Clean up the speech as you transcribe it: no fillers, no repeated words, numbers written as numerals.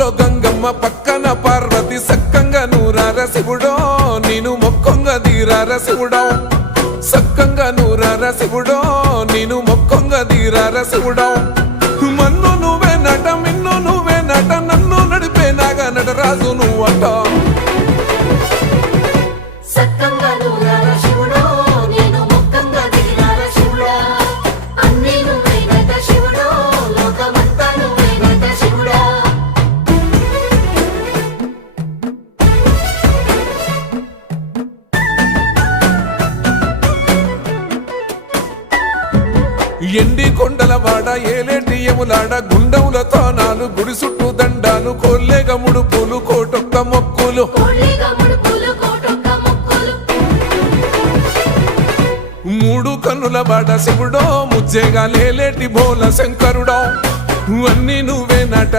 ఊళ్ళో గంగమ్మ పక్కన పార్వతి సక్కంగా నూరార శివుడో నేను మొక్కంగా తీరార శివుడో సక్కంగా నూరార శివుడో నేను మొక్కంగా తీరార శివుడో మన్ను నువ్వే నట మిన్ను నువ్వే నట నన్ను నడిపే నాగా నటరాజు నువ్వట ఎండి కొండల వాడ ఏలేటి యములాడ గుండములతో నాలు గుడి చుట్టూ దండాలు కోల్లేగ ముడుపులు కోటొక్క మొక్కులు మూడు కన్నుల వాడ శివుడో ముజ్జేగా లేలేటి బోల శంకరుడో అన్ని నువ్వే నట